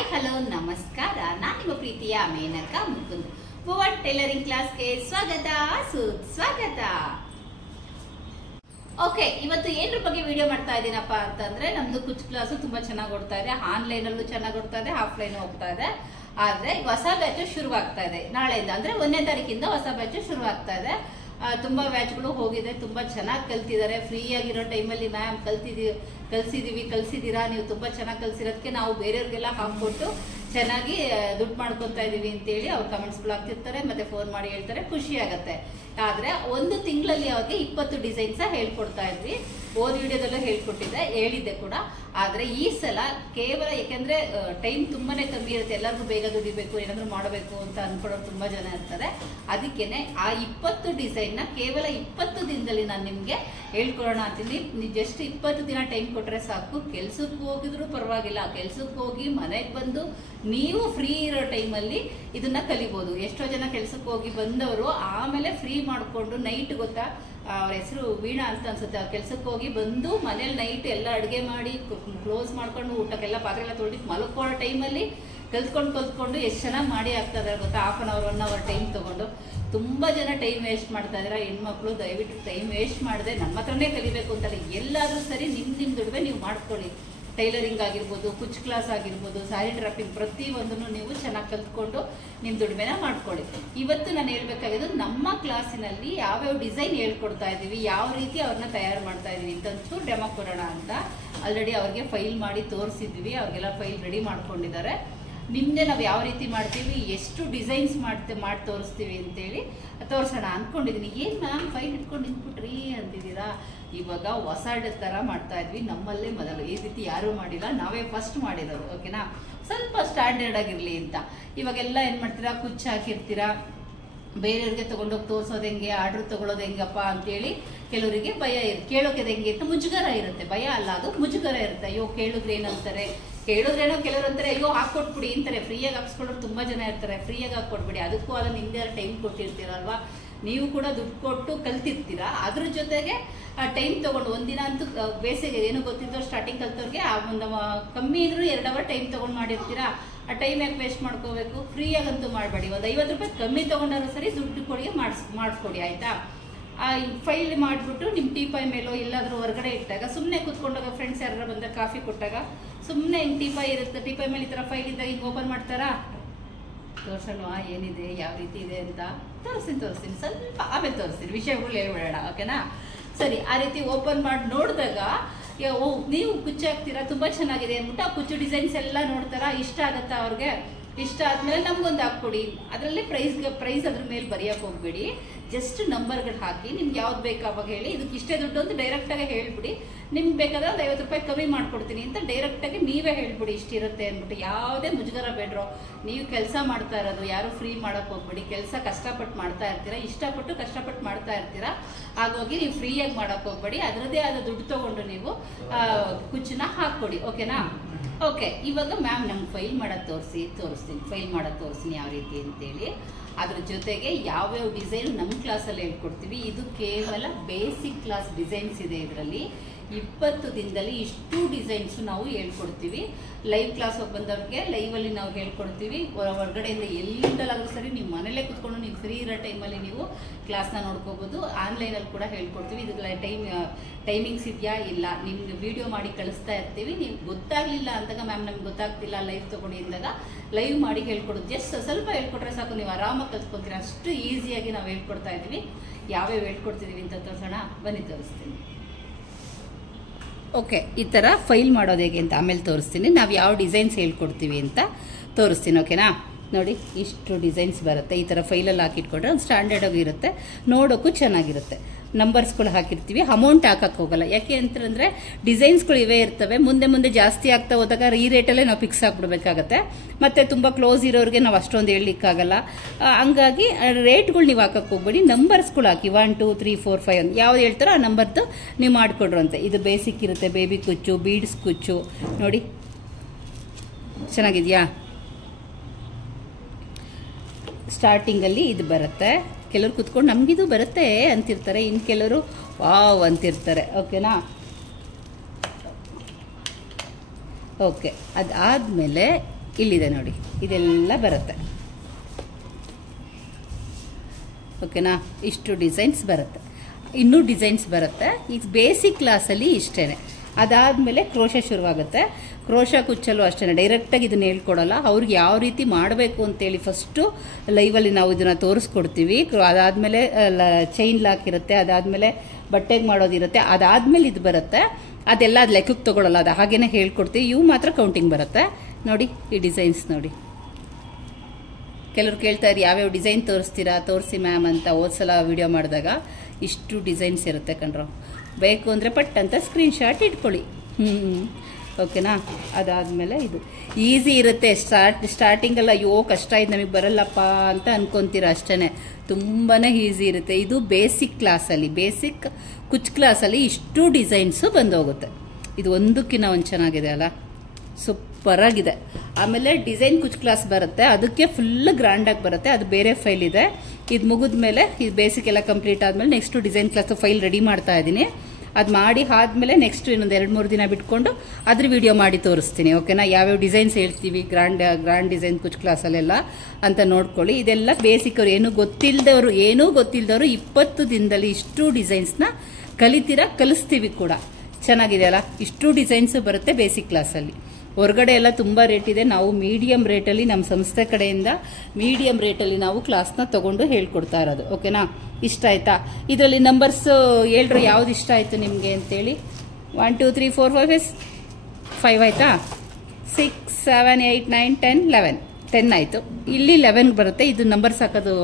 Hi hello ನಮಸ್ಕಾರ. ನಾನು ನಿಮ್ಮ ಪ್ರೀತಿಯ ಮೇನಕಾ ಮುಕುಂದ್. ಭುವನ್ ಟೈಲರಿಂಗ್ ಕ್ಲಾಸ್ಗೆ ಸ್ವಾಗತ ಸುಸ್ವಾಗತ. ಓಕೆ, ಇವತ್ತು ಏನ್ರ ಬಗ್ಗೆ ವಿಡಿಯೋ ಮಾಡ್ತಾ ಇದ್ದೀನಪ್ಪ ಅಂತಂದ್ರೆ, ನಮ್ದು ಕುಚ್ ಕ್ಲಾಸ್ ತುಂಬಾ ಚೆನ್ನಾಗಿ ಓಡ್ತಾ ಇದೆ. ಆನ್ಲೈನ್ ಅಲ್ಲೂ ಚೆನ್ನಾಗಿ ಓಡ್ತಾ ಇದೆ, ಆಫ್ಲೈನ್ ಹೋಗ್ತಾ ಇದೆ. ಆದ್ರೆ ಹೊಸ ಬ್ಯಾಚ್ ಶುರುವಾಗ್ತಾ ಇದೆ ನಾಳೆಯಿಂದ, ಅಂದ್ರೆ 1ನೇ ತಾರೀಕಿಂದ ಹೊಸ ಬ್ಯಾಚ್ ಶುರುವಾಗ್ತಾ ಇದೆ. ತುಂಬಾ ಬ್ಯಾಚ್ಗಳು ಹೋಗಿದೆ, ತುಂಬಾ ಚೆನ್ನಾಗಿ ಕಲ್ತಿದ್ದಾರೆ. ಫ್ರೀ ಆಗಿರೋ ಟೈಮಲ್ಲಿ ಮ್ಯಾಮ್ ಕಲ್ಸಿದೀರಾ, ನೀವು ತುಂಬಾ ಚೆನ್ನಾಗಿ ಕಲ್ಸಿರೋದಕ್ಕೆ ನಾವು ಬೇರೆಯವ್ರಿಗೆಲ್ಲ ಹಾಕ್ಕೊಟ್ಟು ಚೆನ್ನಾಗಿ ದುಡ್ಡು ಮಾಡ್ಕೊತಾ ಇದೀವಿ ಅಂತೇಳಿ ಅವ್ರು ಕಮೆಂಟ್ಸ್ಗಳು ಹಾಕ್ತಿರ್ತಾರೆ, ಮತ್ತೆ ಫೋನ್ ಮಾಡಿ ಹೇಳ್ತಾರೆ, ಖುಷಿ ಆಗತ್ತೆ. ಆದ್ರೆ ಒಂದು ತಿಂಗಳಲ್ಲಿ ಅವ್ರಿಗೆ 20 ಡಿಸೈನ್ಸ್ ಹೇಳ್ಕೊಡ್ತಾ ಇದ್ವಿ. ಓದ್ ವಿಡಿಯೋದಲ್ಲೂ ಹೇಳಿದ್ದೆ ಕೂಡ. ಆದ್ರೆ ಈ ಸಲ ಕೇವಲ ಯಾಕಂದ್ರೆ ಟೈಮ್ ತುಂಬಾನೇ ಕಮ್ಮಿ ಇರುತ್ತೆ, ಎಲ್ಲರಿಗೂ ಬೇಗ ದುಡಿಬೇಕು, ಏನಾದ್ರು ಮಾಡಬೇಕು ಅಂತ ಅನ್ಕೊಳ್ಳೋರು ತುಂಬಾ ಜನ ಇರ್ತಾರೆ. ಅದಕ್ಕೇನೆ ಆ 20 ಡಿಸೈನ್ ನ ಕೇವಲ 20 ದಿನದಲ್ಲಿ ನಾನು ನಿಮ್ಗೆ ಹೇಳ್ಕೊಡೋಣ ಅಂತೀನಿ. ಜಸ್ಟ್ 20 ದಿನ ಟೈಮ್ ಕೊಟ್ರೆ ಸಾಕು. ಕೆಲ್ಸಕ್ಕೆ ಹೋಗಿದ್ರು ಪರವಾಗಿಲ್ಲ, ಕೆಲ್ಸಕ್ಕೆ ಹೋಗಿ ಮನೆಗೆ ಬಂದು ನೀವು ಫ್ರೀ ಇರೋ ಟೈಮಲ್ಲಿ ಇದನ್ನ ಕಲಿಬಹುದು. ಎಷ್ಟೋ ಜನ ಕೆಲ್ಸಕ್ಕೆ ಹೋಗಿ ಬಂದವರು ಆಮೇಲೆ ಫ್ರೀ ಮಾಡ್ಕೊಂಡು ನೈಟ್ ಗೊತ್ತಾ, ಅವ್ರ ಹೆಸರು ವೀಣಾ ಅಂತ ಅನ್ಸುತ್ತೆ, ಅವ್ರ ಕೆಲ್ಸಕ್ಕೆ ಹೋಗಿ ಬಂದು ಮನೇಲಿ ನೈಟ್ ಎಲ್ಲ ಅಡುಗೆ ಮಾಡಿ ಕ್ಲೋಸ್ ಮಾಡ್ಕೊಂಡು ಊಟಕ್ಕೆಲ್ಲ ಪಾತ್ರೆ ಎಲ್ಲ ತೊಳೆದು ಮಲ್ಕೊಳ್ಳೋ ಟೈಮಲ್ಲಿ ಕಲ್ತ್ಕೊಂಡು ಎಷ್ಟು ಚೆನ್ನಾಗಿ ಮಾಡಿ ಆಗ್ತಾ ಇದಾರೆ ಗೊತ್ತಾ. Half an hour 1 hour time ತಗೊಂಡು. ತುಂಬಾ ಜನ ಟೈಮ್ ವೇಸ್ಟ್ ಮಾಡ್ತಾ ಇದಾರೆ. ಹೆಣ್ಮಕ್ಳು ದಯವಿಟ್ಟು ಟೈಮ್ ವೇಸ್ಟ್ ಮಾಡದೆ ನಮ್ಮ ಹತ್ರನೇ ಕಲಿಬೇಕು ಅಂತಲ್ಲ, ಎಲ್ಲಾದ್ರೂ ಸರಿ ನಿಮ್ ದುಡಿಮೆ ನೀವು ಮಾಡ್ಕೊಳ್ಳಿ. ಟೈಲರಿಂಗ್ ಆಗಿರ್ಬೋದು, ಕುಚ್ ಕ್ಲಾಸ್ ಆಗಿರ್ಬೋದು, ಸ್ಯಾರಿ ಡ್ರಾಪಿಂಗ್, ಪ್ರತಿ ಒಂದನ್ನು ನೀವು ಚೆನ್ನಾಗಿ ಕಲ್ತ್ಕೊಂಡು ನಿಮ್ ದುಡಿಮೆನ ಮಾಡ್ಕೊಳ್ಳಿ. ಇವತ್ತು ನಾನು ಹೇಳ್ಬೇಕಾಗಿದ್ದು, ನಮ್ಮ ಕ್ಲಾಸಿನಲ್ಲಿ ಯಾವ್ಯಾವ ಡಿಸೈನ್ ಹೇಳ್ಕೊಡ್ತಾ ಇದೀವಿ, ಯಾವ ರೀತಿ ಅವ್ರನ್ನ ತಯಾರು ಮಾಡ್ತಾ ಇದೀವಿ ಅಂತ ಒಂಚೂರು ಡೆಮೋ ಕೊಡೋಣ ಅಂತ. ಆಲ್ರೆಡಿ ಅವ್ರಿಗೆ ಫೈಲ್ ಮಾಡಿ ತೋರಿಸಿದ್ವಿ, ಅವ್ರಿಗೆಲ್ಲ ಫೈಲ್ ರೆಡಿ ಮಾಡ್ಕೊಂಡಿದ್ದಾರೆ. ನಿಮ್ದೆ ನಾವು ಯಾವ ರೀತಿ ಮಾಡ್ತೀವಿ, ಎಷ್ಟು ಡಿಸೈನ್ಸ್ ಮಾಡಿ ತೋರಿಸ್ತೀವಿ ಅಂತೇಳಿ ತೋರ್ಸೋಣ ಅನ್ಕೊಂಡಿದೀನಿ. ಏನ್ ಮ್ಯಾಮ್ ಫೈಲ್ ಇಟ್ಕೊಂಡು ನಿಂತ್ಬಿಟ್ರಿ ಅಂತಿದ್ದೀರಾ? ಇವಾಗ ಹೊಸ ತರ ಮಾಡ್ತಾ ಇದ್ವಿ, ನಮ್ಮಲ್ಲೇ ಮೊದಲು. ಈ ರೀತಿ ಯಾರು ಮಾಡಿಲ್ಲ, ನಾವೇ ಫಸ್ಟ್ ಮಾಡಿರೋದು. ಓಕೆನಾ? ಸ್ವಲ್ಪ ಸ್ಟ್ಯಾಂಡರ್ಡ್ ಆಗಿರ್ಲಿ ಅಂತ. ಇವಾಗೆಲ್ಲ ಏನ್ ಮಾಡ್ತೀರಾ, ಕುಚ್ಚು ಹಾಕಿರ್ತೀರಾ, ಬೇರೆಯವ್ರಿಗೆ ತಗೊಂಡೋಗಿ ತೋರ್ಸೋದು ಹೆಂಗೆ, ಆರ್ಡರ್ ತಗೊಳ್ಳೋದು ಹೆಂಗಪ್ಪ ಅಂತೇಳಿ ಕೆಲವರಿಗೆ ಭಯ ಇರುತ್ತೆ. ಕೇಳೋಕೆ ಹೆಂಗೆ ಅಂತ ಮುಜುಗರ ಇರುತ್ತೆ. ಭಯ ಅಲ್ಲ, ಅದು ಮುಜುಗರ ಇರುತ್ತೆ. ಅಯ್ಯೋ ಕೇಳಿದ್ರೆ ಏನಂತಾರೆ, ಕೇಳಿದ್ರೇನೋ ಕೆಲವರು ಅಂತಾರೆ ಅಯ್ಯೋ ಹಾಕೊಟ್ಬಿಡಿ ಅಂತಾರೆ. ಫ್ರೀಯಾಗಿ ಹಾಕ್ಸ್ಕೊಳ್ಳೋರು ತುಂಬಾ ಜನ ಇರ್ತಾರೆ. ಫ್ರೀಯಾಗಿ ಹಾಕೊಟ್ಬಿಡಿ, ಅದಕ್ಕೂ ಅದನ್ನ ಹಿಂದೆ ಟೈಮ್ ಕೊಟ್ಟಿರ್ತೀರಲ್ವಾ, ನೀವು ಕೂಡ ದುಡ್ಡು ಕೊಟ್ಟು ಕಲ್ತಿರ್ತೀರಾ. ಅದ್ರ ಜೊತೆಗೆ ಟೈಮ್ ತಗೊಂಡು ಒಂದಿನ ಅಂತೂ ಬೇಸಿಗೆ ಏನು ಗೊತ್ತಿದ್ದೋ ಸ್ಟಾರ್ಟಿಂಗ್ ಕಲ್ತವ್ರಿಗೆ ಒಂದು ಕಮ್ಮಿ ಇದ್ರು 2 ಅವರ್ ಟೈಮ್ ತಗೊಂಡು ಮಾಡಿರ್ತೀರಾ. ಆ ಟೈಮ್ ಯಾಕೆ ವೇಸ್ಟ್ ಮಾಡ್ಕೋಬೇಕು? ಫ್ರೀಯಾಗಂತೂ ಮಾಡಬೇಡಿ. ಒಂದು 50 ರೂಪಾಯಿ ಕಮ್ಮಿ ತಗೊಂಡಾರು ಸರಿ, ದುಡ್ಡು ಕೊಡಿ, ಮಾಡಿಸ್ಕೊಡಿ. ಆಯ್ತಾ? ಫೈಲ್ ಮಾಡಿಬಿಟ್ಟು ನಿಮ್ಮ ಟೀಪಾಯ್ ಮೇಲೋ ಎಲ್ಲಾದ್ರೂ ಹೊರಗಡೆ ಇಟ್ಟಾಗ ಸುಮ್ಮನೆ ಕೂತ್ಕೊಂಡಾಗ ಫ್ರೆಂಡ್ಸ್ ಯಾರು ಬಂದಾಗ ಕಾಫಿ ಕೊಟ್ಟಾಗ ಸುಮ್ಮನೆ ಹಿಂಗೆ ಟೀಪಾಯ್ ಇರುತ್ತೆ, ಟೀಪಾಯ್ ಮೇಲೆ ಈ ಥರ ಫೈಲ್ ಇದ್ದಾಗ ಹಿಂಗೆ ಓಪನ್ ಮಾಡ್ತಾರಾ? ತೋರ್ಸಲ್ವಾ ಏನಿದೆ, ಯಾವ ರೀತಿ ಇದೆ ಅಂತ? ತೋರಿಸ್ತೀನಿ, ಸ್ವಲ್ಪ ಆಮೇಲೆ ತೋರಿಸ್ತೀನಿ, ವಿಷಯಗಳು ಹೇಳ್ಬೇಡ. ಓಕೆನಾ? ಸರಿ. ಆ ರೀತಿ ಓಪನ್ ಮಾಡಿ ನೋಡಿದಾಗ ನೀವು ಕುಚ್ಚು ಹಾಕ್ತೀರಾ, ತುಂಬಾ ಚೆನ್ನಾಗಿದೆ ಅಂದ್ಬಿಟ್ಟು ಆ ಕುಚ್ಚು ಡಿಸೈನ್ಸ್ ಎಲ್ಲ ನೋಡ್ತಾರಾ, ಇಷ್ಟ ಆಗತ್ತಾ ಅವ್ರಿಗೆ? ಇಷ್ಟ ಆದ್ಮೇಲೆ ನಮ್ಗೊಂದು ಹಾಕ್ಕೊಡಿ. ಅದರಲ್ಲಿ ಪ್ರೈಸ್ ಅದ್ರ ಮೇಲೆ ಬರೆಯಕ್ಕೆ ಹೋಗ್ಬೇಡಿ. ಜಸ್ಟ್ ನಂಬರ್ಗಳು ಹಾಕಿ, ನಿಮ್ಗೆ ಯಾವ್ದು ಬೇಕು ಅವಾಗ ಹೇಳಿ, ಇದಕ್ಕೆ ಇಷ್ಟೇ ದುಡ್ಡು ಅಂತ ಡೈರೆಕ್ಟ್ ಆಗಿ ಹೇಳ್ಬಿಡಿ. ನಿಮ್ಗೆ ಬೇಕಾದ್ರೆ ಒಂದು 50 ರೂಪಾಯಿ ಕಮ್ಮಿ ಮಾಡ್ಕೊಡ್ತೀನಿ ಅಂತ ಡೈರೆಕ್ಟ್ ಆಗಿ ನೀವೇ ಹೇಳ್ಬಿಡಿ, ಇಷ್ಟಿರುತ್ತೆ ಅಂದ್ಬಿಟ್ಟು. ಯಾವುದೇ ಮುಜುಗರ ಬೇಡ್ರೋ. ನೀವು ಕೆಲಸ ಮಾಡ್ತಾ ಇರೋದು, ಯಾರು ಫ್ರೀ ಮಾಡಕ್ ಹೋಗ್ಬಿಡಿ. ಕೆಲಸ ಕಷ್ಟಪಟ್ಟು ಮಾಡ್ತಾ ಇರ್ತೀರಾ, ಇಷ್ಟಪಟ್ಟು ಕಷ್ಟಪಟ್ಟು ಮಾಡ್ತಾ ಇರ್ತೀರಾ. ಹಾಗಾಗಿ ನೀವು ಫ್ರೀಯಾಗಿ ಮಾಡಕ್ ಹೋಗ್ಬೇಡಿ. ಅದರದ್ದೇ ಆದ ದುಡ್ಡು ತಗೊಂಡು ನೀವು ಕುಚ್ಚನ್ನ ಹಾಕ್ಕೊಡಿ. ಓಕೆನಾ? ಓಕೆ, ಇವಾಗ ಮ್ಯಾಮ್ ನಮ್ಗೆ ಫೈಲ್ ಮಾಡೋದು ತೋರಿಸ್ತೀನಿ, ಫೈಲ್ ಮಾಡೋದು ತೋರಿಸ್ತೀನಿ ಯಾವ ರೀತಿ ಅಂತೇಳಿ. ಅದ್ರ ಜೊತೆಗೆ ಯಾವ್ಯಾವ ಡಿಸೈನ್ ನಮ್ಮ ಕ್ಲಾಸಲ್ಲಿ ಹೇಳ್ಕೊಡ್ತೀವಿ. ಇದು ಕೇವಲ ಬೇಸಿಕ್ ಕ್ಲಾಸ್ ಡಿಸೈನ್ಸ್ ಇದೆ. ಇದರಲ್ಲಿ 20 ದಿನದಲ್ಲಿ ಇಷ್ಟು ಡಿಸೈನ್ಸ್ ನಾವು ಹೇಳ್ಕೊಡ್ತೀವಿ. ಲೈವ್ ಕ್ಲಾಸ್ ಹೋಗಿ ಬಂದವ್ರಿಗೆ ಲೈವಲ್ಲಿ ನಾವು ಹೇಳ್ಕೊಡ್ತೀವಿ. ಹೊರಗಡೆಯಿಂದ ಎಲ್ಲಿಂದಲಾದ್ರೂ ಸರಿ ನೀವು ಮನೇಲೇ ಕುತ್ಕೊಂಡು ನೀವು ಫ್ರೀ ಇರೋ ಟೈಮಲ್ಲಿ ನೀವು ಕ್ಲಾಸ್ನ ನೋಡ್ಕೋಬೋದು. ಆನ್ಲೈನಲ್ಲಿ ಕೂಡ ಹೇಳ್ಕೊಡ್ತೀವಿ. ಇದು ಟೈಮಿಂಗ್ಸ್ ಇದೆಯಾ? ಇಲ್ಲ. ನಿಮ್ಗೆ ವಿಡಿಯೋ ಮಾಡಿ ಕಳಿಸ್ತಾ ಇರ್ತೀವಿ. ನೀವು ಗೊತ್ತಾಗಲಿಲ್ಲ ಅಂದಾಗ ಮ್ಯಾಮ್ ನಮ್ಗೆ ಗೊತ್ತಾಗ್ತಿಲ್ಲ ಲೈವ್ ತೊಗೊಂಡು ಅಂದಾಗ ಲೈವ್ ಮಾಡಿ ಹೇಳ್ಕೊಡೋದು. ಜಸ್ಟ್ ಸ್ವಲ್ಪ ಹೇಳ್ಕೊಟ್ರೆ ಸಾಕು, ನೀವು ಆರಾಮಾಗಿ ಕಲ್ತ್ಕೊತೀರಿ. ಅಷ್ಟು ಈಸಿಯಾಗಿ ನಾವು ಹೇಳ್ಕೊಡ್ತಾ ಇದ್ದೀವಿ. ಯಾವ್ಯಾವ ಹೇಳ್ಕೊಡ್ತಿದ್ದೀವಿ ಅಂತ ತೋರಿಸೋಣ ಬನ್ನಿ, ತೋರಿಸ್ತೀನಿ. ಓಕೆ, ಈ ಥರ ಫೈಲ್ ಮಾಡೋದು ಹೇಗೆ ಅಂತ ಆಮೇಲೆ ತೋರಿಸ್ತೀನಿ. ನಾವು ಯಾವ ಡಿಸೈನ್ಸ್ ಹೇಳ್ಕೊಡ್ತೀವಿ ಅಂತ ತೋರಿಸ್ತೀನಿ. ಓಕೆನಾ? ನೋಡಿ, ಇಷ್ಟು ಡಿಸೈನ್ಸ್ ಬರುತ್ತೆ. ಈ ಥರ ಫೈಲಲ್ಲಿ ಹಾಕಿಟ್ಕೊಂಡ್ರೆ ಒಂದು ಸ್ಟ್ಯಾಂಡರ್ಡ್ ಆಗಿ ಇರುತ್ತೆ, ನೋಡೋಕ್ಕೂ ಚೆನ್ನಾಗಿರುತ್ತೆ. ನಂಬರ್ಸ್ಗಳು ಹಾಕಿರ್ತೀವಿ. ಅಮೌಂಟ್ ಹಾಕಕ್ಕೆ ಹೋಗಲ್ಲ. ಯಾಕೆ ಅಂತಂದರೆ ಡಿಸೈನ್ಸ್ಗಳು ಇವೇ ಇರ್ತವೆ. ಮುಂದೆ ಜಾಸ್ತಿ ಆಗ್ತಾ ಹೋದಾಗ ಈ ರೇಟಲ್ಲೇ ನಾವು ಫಿಕ್ಸ್ ಆಗಿಬಿಡ್ಬೇಕಾಗತ್ತೆ. ಮತ್ತು ತುಂಬ ಕ್ಲೋಸ್ ಇರೋರಿಗೆ ನಾವು ಅಷ್ಟೊಂದು ಹೇಳಲಿಕ್ಕಾಗಲ್ಲ. ಹಂಗಾಗಿ ರೇಟ್ಗಳು ನೀವು ಹಾಕಕ್ಕೆ ಹೋಗ್ಬೇಡಿ. ನಂಬರ್ಸ್ಗಳು ಹಾಕಿ 1 2 3 4 5 ಯಾವ್ದು ಹೇಳ್ತಾರೋ ಆ ನಂಬರ್ದು ನೀವು ಮಾಡಿಕೊಡ್ರು ಅಂತ. ಇದು ಬೇಸಿಕ್ ಇರುತ್ತೆ. ಬೇಬಿ ಕುಚ್ಚು, ಬೀಡ್ಸ್ ಕುಚ್ಚು ನೋಡಿ, ಚೆನ್ನಾಗಿದೆಯಾ? ಸ್ಟಾರ್ಟಿಂಗಲ್ಲಿ ಇದು ಬರುತ್ತೆ. ಕೆಲವರು ಕುತ್ಕೊಂಡು ನಮಗಿದು ಬರುತ್ತೆ ಅಂತಿರ್ತಾರೆ, ಇನ್ನು ಕೆಲವರು ವಾವ್ ಅಂತಿರ್ತಾರೆ. ಓಕೆನಾ? ಓಕೆ, ಅದಾದಮೇಲೆ ಇಲ್ಲಿದೆ ನೋಡಿ, ಇದೆಲ್ಲ ಬರುತ್ತೆ. ಓಕೆನಾ, ಇಷ್ಟು ಡಿಸೈನ್ಸ್ ಬರುತ್ತೆ. ಇನ್ನೂ ಡಿಸೈನ್ಸ್ ಬರುತ್ತೆ. ಈಗ ಬೇಸಿಕ್ ಕ್ಲಾಸಲ್ಲಿ ಇಷ್ಟೇ. ಅದಾದಮೇಲೆ ಕ್ರೋಶ ಶುರುವಾಗುತ್ತೆ. ಕ್ರೋಶ ಕುಚ್ಚಲು ಅಷ್ಟೇ, ಡೈರೆಕ್ಟಾಗಿ ಇದನ್ನ ಹೇಳ್ಕೊಡಲ್ಲ. ಅವ್ರಿಗೆ ಯಾವ ರೀತಿ ಮಾಡಬೇಕು ಅಂತೇಳಿ ಫಸ್ಟು ಲೈವಲ್ಲಿ ನಾವು ಇದನ್ನು ತೋರಿಸ್ಕೊಡ್ತೀವಿ. ಅದಾದಮೇಲೆ ಚೈನ್ ಲಾಕ್ ಇರುತ್ತೆ, ಅದಾದಮೇಲೆ ಬಟ್ಟೆಗೆ ಮಾಡೋದಿರುತ್ತೆ, ಅದಾದಮೇಲೆ ಇದು ಬರುತ್ತೆ. ಅದೆಲ್ಲ ಅದು ಲೆಕ್ಕಕ್ಕೆ ತೊಗೊಳ್ಳಲ್ಲ, ಅದು ಹಾಗೇನೆ ಹೇಳ್ಕೊಡ್ತೀವಿ. ಇವು ಮಾತ್ರ ಕೌಂಟಿಂಗ್ ಬರುತ್ತೆ. ನೋಡಿ ಈ ಡಿಸೈನ್ಸ್ ನೋಡಿ. ಕೆಲವ್ರು ಕೇಳ್ತಾರೆ ಯಾವ್ಯಾವ ಡಿಸೈನ್ ತೋರಿಸ್ತೀರಾ, ತೋರಿಸಿ ಮ್ಯಾಮ್ ಅಂತ. ಹೋದ್ಸಲ ವಿಡಿಯೋ ಮಾಡಿದಾಗ ಇಷ್ಟು ಡಿಸೈನ್ಸ್ ಇರುತ್ತೆ ಕಣ್ರೋ. ಬೇಕು ಅಂದರೆ ಪಟ್ ಅಂತ ಸ್ಕ್ರೀನ್ಶಾಟ್ ಇಟ್ಕೊಳ್ಳಿ. ಓಕೆನಾ. ಅದಾದಮೇಲೆ ಇದು ಈಸಿ ಇರುತ್ತೆ. ಸ್ಟಾರ್ಟಿಂಗಲ್ಲ ಅಯ್ಯೋ ಕಷ್ಟ ಇದು ನಮಗೆ ಬರಲ್ಲಪ್ಪ ಅಂತ ಅನ್ಕೊತೀರ, ಅಷ್ಟೇ. ತುಂಬಾ ಈಸಿ ಇರುತ್ತೆ. ಇದು ಬೇಸಿಕ್ ಕ್ಲಾಸಲ್ಲಿ, ಬೇಸಿಕ್ ಕುಚ್ ಕ್ಲಾಸಲ್ಲಿ ಇಷ್ಟು ಡಿಸೈನ್ಸು ಬಂದೋಗುತ್ತೆ. ಇದು ಒಂದಕ್ಕಿಂತ ಒಂದು ಚೆನ್ನಾಗಿದೆ ಅಲ್ಲ, ಸೂಪರ್ ಆಗಿದೆ. ಆಮೇಲೆ ಡಿಸೈನ್ ಕುಚ್ ಕ್ಲಾಸ್ ಬರುತ್ತೆ, ಅದಕ್ಕೆ ಫುಲ್ ಗ್ರ್ಯಾಂಡಾಗಿ ಬರುತ್ತೆ. ಅದು ಬೇರೆ ಫೈಲ್ ಇದೆ. ಇದು ಮುಗಿದ್ಮೇಲೆ ಇದು ಬೇಸಿಕ್ ಎಲ್ಲ ಕಂಪ್ಲೀಟ್ ಆದಮೇಲೆ next design class file ready ಮಾಡ್ತಾ ಇದ್ದೀನಿ. ಅದು ಮಾಡಿ ಆದಮೇಲೆ ನೆಕ್ಸ್ಟ್ ಇನ್ನೊಂದು 2-3 ದಿನ ಬಿಟ್ಕೊಂಡು ಅದ್ರ ವಿಡಿಯೋ ಮಾಡಿ ತೋರಿಸ್ತೀನಿ. ಓಕೆನಾ. ಯಾವ್ಯಾವ ಡಿಸೈನ್ಸ್ ಹೇಳ್ತೀವಿ ಗ್ರ್ಯಾಂಡ್ ಡಿಸೈನ್ ಕುಚ್ ಕ್ಲಾಸಲ್ಲೆಲ್ಲ ಅಂತ ನೋಡ್ಕೊಳ್ಳಿ. ಇದೆಲ್ಲ ಬೇಸಿಕ್. ಅವ್ರು ಏನೂ ಗೊತ್ತಿಲ್ಲದವರು 20 ದಿನದಲ್ಲಿ ಇಷ್ಟು ಡಿಸೈನ್ಸ್ನ ಕಲಿತೀರಾ, ಕಲಿಸ್ತೀವಿ ಕೂಡ. ಚೆನ್ನಾಗಿದೆ ಅಲ್ಲ, ಇಷ್ಟು ಡಿಸೈನ್ಸು ಬರುತ್ತೆ ಬೇಸಿಕ್ ಕ್ಲಾಸಲ್ಲಿ. ಹೊರಗಡೆ ಎಲ್ಲ ತುಂಬ ರೇಟ್ ಇದೆ. ನಾವು ಮೀಡಿಯಂ ರೇಟಲ್ಲಿ, ನಮ್ಮ ಸಂಸ್ಥೆ ಕಡೆಯಿಂದ ಮೀಡಿಯಂ ರೇಟಲ್ಲಿ ನಾವು ಕ್ಲಾಸ್ನ ತಗೊಂಡು ಹೇಳ್ಕೊಡ್ತಾ ಇರೋದು. ಓಕೆನಾ. ಇಷ್ಟ ಆಯ್ತಾ? ಇದರಲ್ಲಿ ನಂಬರ್ಸ್ ಹೇಳ್ರಿ ಯಾವ್ದು ಇಷ್ಟ ಆಯಿತು ನಿಮಗೆ ಅಂತೇಳಿ. 1 2 3 4 5 ಆಯಿತಾ? 6 7 8 9 10 11 10 ಆಯಿತು. ಇಲ್ಲಿ 11 ಬರುತ್ತೆ. ಇದು ನಂಬರ್ಸ್ ಹಾಕೋದು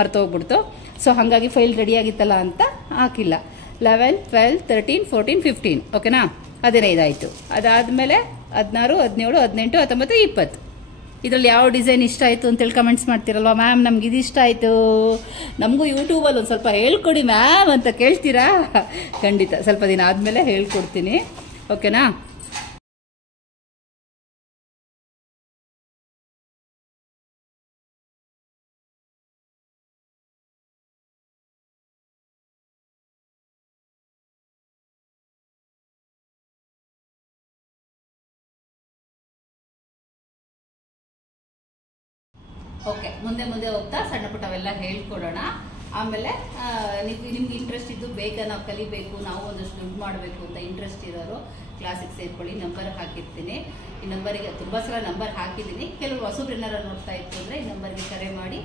ಮರ್ತೋಗ್ಬಿಡ್ತು. ಸೊ ಹಾಗಾಗಿ ಫೈಲ್ ರೆಡಿ ಆಗಿತ್ತಲ್ಲ ಅಂತ ಹಾಕಿಲ್ಲ. 11 12 13 14 15 ಓಕೆನಾ. 15 ಆಯಿತು. ಅದಾದಮೇಲೆ 16 17 18 19 20. ಇದರಲ್ಲಿ ಯಾವ ಡಿಸೈನ್ ಇಷ್ಟ ಆಯಿತು ಅಂತೇಳಿ ಕಮೆಂಟ್ಸ್ ಮಾಡ್ತೀರಲ್ವ. ಮ್ಯಾಮ್ ನಮ್ಗೆ ಇದು ಇಷ್ಟ ಆಯಿತು, ನಮಗೂ ಯೂಟ್ಯೂಬಲ್ಲಿ ಒಂದು ಸ್ವಲ್ಪ ಹೇಳ್ಕೊಡಿ ಮ್ಯಾಮ್ ಅಂತ ಕೇಳ್ತೀರಾ. ಖಂಡಿತ ಸ್ವಲ್ಪ ದಿನ ಆದಮೇಲೆ ಹೇಳ್ಕೊಡ್ತೀನಿ. ಓಕೆನಾ. ಓಕೆ, ಮುಂದೆ ಹೋಗ್ತಾ ಸಣ್ಣ ಪುಟ್ಟವೆಲ್ಲ ಹೇಳ್ಕೊಡೋಣ. ಆಮೇಲೆ ನಿಮ್ಗೆ ಇಂಟ್ರೆಸ್ಟ್ ಇದ್ದು ಬೇಗ ನಾವು ಕಲಿಬೇಕು, ನಾವು ಒಂದಷ್ಟು ದುಡ್ಡು ಮಾಡಬೇಕು ಅಂತ ಇಂಟ್ರೆಸ್ಟ್ ಇರೋರು ಕ್ಲಾಸಿಗೆ ಸೇರ್ಕೊಳ್ಳಿ. ನಂಬರ್ ಹಾಕಿರ್ತೀನಿ. ಈ ನಂಬರಿಗೆ ತುಂಬ ಸಲ ನಂಬರ್ ಹಾಕಿದ್ದೀನಿ. ಕೆಲವರು ಹೊಸಬ್ರು ಏನಾರು ನೋಡ್ತಾ ಇತ್ತು ಅಂದರೆ ಈ ನಂಬರ್ಗೆ ಕರೆ ಮಾಡಿ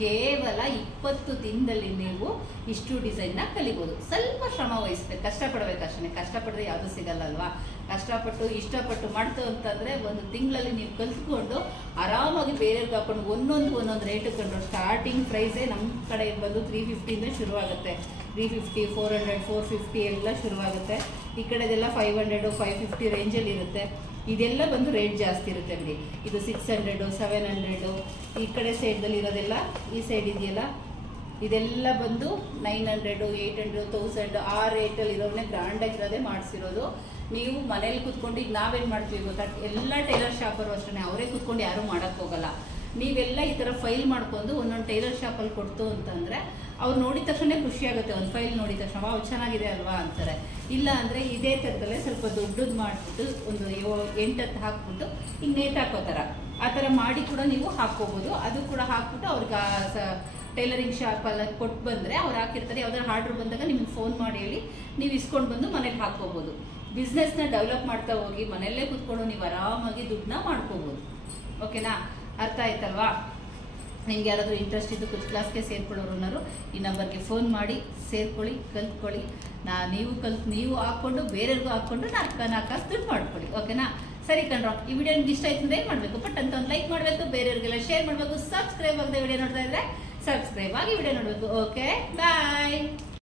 ಕೇವಲ 20 ದಿನದಲ್ಲಿ ನೀವು ಇಷ್ಟು ಡಿಸೈನ್ನ ಕಲಿಬೋದು. ಸ್ವಲ್ಪ ಶ್ರಮ ವಹಿಸ್ಬೇಕು, ಕಷ್ಟಪಡಬೇಕು ಅಷ್ಟೇ. ಕಷ್ಟಪಡದೆ ಯಾವುದೂ ಸಿಗಲ್ಲ ಅಲ್ವಾ. ಕಷ್ಟಪಟ್ಟು ಇಷ್ಟಪಟ್ಟು ಮಾಡ್ತು ಅಂತಂದರೆ 1 ತಿಂಗಳಲ್ಲಿ ನೀವು ಕಲಿತ್ಕೊಂಡು ಆರಾಮಾಗಿ ಬೇರೆಯವ್ರಿಗೆ ಹಾಕೊಂಡು ಒಂದೊಂದು ರೇಟ್ ಕಂಡ್ರು. ಸ್ಟಾರ್ಟಿಂಗ್ ಪ್ರೈಸೇ ನಮ್ಮ ಕಡೆ ಬಂದು 350 ಶುರುವಾಗುತ್ತೆ. 350 400 450 ಎಲ್ಲ ಶುರುವಾಗುತ್ತೆ. ಈ ಕಡೆದೆಲ್ಲ 500 550 ರೇಂಜಲ್ಲಿ ಇರುತ್ತೆ. ಇದೆಲ್ಲ ಬಂದು ರೇಟ್ ಜಾಸ್ತಿ ಇರುತ್ತೆ ಬಿಡಿ. ಇದು 600 700. ಈ ಕಡೆ ಸೈಡ್ದಲ್ಲಿ ಇರೋದೆಲ್ಲ, ಈ ಸೈಡ್ ಇದೆಯಲ್ಲ, ಇದೆಲ್ಲ ಬಂದು 900 800 1000 ಆ ರೇಟಲ್ಲಿ ಇರೋವನ್ನೇ ಗ್ರ್ಯಾಂಡಾಗಿರೋದೇ ಮಾಡಿಸಿರೋದು. ನೀವು ಮನೇಲಿ ಕೂತ್ಕೊಂಡು ಈಗ ನಾವೇನು ಮಾಡ್ತೀವಿ ಗೊತ್ತಾ, ಎಲ್ಲ ಟೈಲರ್ ಶಾಪರು ಅಷ್ಟೇ, ಅವರೇ ಕೂತ್ಕೊಂಡು ಯಾರೂ ಮಾಡೋಕ್ಕೆ ಹೋಗಲ್ಲ. ನೀವೆಲ್ಲ ಈ ಥರ ಫೈಲ್ ಮಾಡ್ಕೊಂಡು ಒಂದೊಂದು ಟೈಲರ್ ಶಾಪಲ್ಲಿ ಕೊಡ್ತು ಅಂತಂದರೆ ಅವ್ರು ನೋಡಿದ ತಕ್ಷಣ ಖುಷಿ ಆಗುತ್ತೆ. ಒಂದು ಫೈಲ್ ನೋಡಿದ ತಕ್ಷಣ ಅವು ಚೆನ್ನಾಗಿದೆ ಅಲ್ವಾ ಅಂತಾರೆ. ಇಲ್ಲ ಅಂದರೆ ಇದೇ ಥರದಲ್ಲೇ ಸ್ವಲ್ಪ ದೊಡ್ಡದು ಮಾಡಿಬಿಟ್ಟು ಒಂದು 8-10 ಹಾಕ್ಬಿಟ್ಟು ಈಗ ನೇಟ್ ಹಾಕೋತಾರ, ಆ ಥರ ಮಾಡಿ ಕೂಡ ನೀವು ಹಾಕ್ಕೋಬೋದು. ಅದು ಕೂಡ ಹಾಕ್ಬಿಟ್ಟು ಅವ್ರಿಗೆ ಟೈಲರಿಂಗ್ ಶಾಪಲ್ಲಿ ಕೊಟ್ಟು ಬಂದರೆ ಅವ್ರು ಹಾಕಿರ್ತಾರೆ. ಯಾವ್ದಾದ್ರು ಆರ್ಡ್ರ್ ಬಂದಾಗ ನಿಮ್ಗೆ ಫೋನ್ ಮಾಡಿ ಹೇಳಿ ನೀವು ಇಸ್ಕೊಂಡು ಬಂದು ಮನೇಲಿ ಹಾಕ್ಕೋಬೋದು. ಬಿಸ್ನೆಸ್ನ ಡೆವಲಪ್ ಮಾಡ್ತಾ ಹೋಗಿ ಮನೆಯಲ್ಲೇ ಕೂತ್ಕೊಂಡು ನೀವು ಆರಾಮಾಗಿ ದುಡ್ಡನ್ನ ಮಾಡ್ಕೋಬೋದು. ಓಕೆನಾ. ಅರ್ಥ ಆಯ್ತಲ್ವಾ. ನಿಮ್ಗೆ ಯಾರಾದರೂ ಇಂಟ್ರೆಸ್ಟ್ ಇದ್ದು ಕುಚ್ ಕ್ಲಾಸ್ಗೆ ಸೇರ್ಕೊಳ್ಳೋರು ಈ ನಂಬರ್ಗೆ ಫೋನ್ ಮಾಡಿ ಸೇರ್ಕೊಳ್ಳಿ, ಕಲ್ತ್ಕೊಳ್ಳಿ. ನೀವು ಹಾಕ್ಕೊಂಡು ಬೇರೆಯವ್ರಿಗೂ ಹಾಕ್ಕೊಂಡು 4 ಕಾಸು ದುಡ್ಡು ಮಾಡ್ಕೊಳ್ಳಿ. ಓಕೆನಾ. ಸರಿ ಕಣ್ರೋ, ಈ ವಿಡಿಯೋ ನಿಮ್ಗೆ ಇಷ್ಟ ಆಯ್ತು ಏನು ಮಾಡಬೇಕು, ಬಟ್ ಅಂತ ಒಂದು ಲೈಕ್ ಮಾಡಬೇಕು, ಬೇರೆಯವ್ರಿಗೆಲ್ಲ ಶೇರ್ ಮಾಡಬೇಕು. ಸಬ್ಸ್ಕ್ರೈಬ್ ಆಗದೆ ವಿಡಿಯೋ ನೋಡ್ತಾ ಇದ್ರೆ ಸಬ್ಸ್ಕ್ರೈಬ್ ಆಗಿ ವಿಡಿಯೋ ನೋಡಬೇಕು. ಓಕೆ, ಬಾಯ್.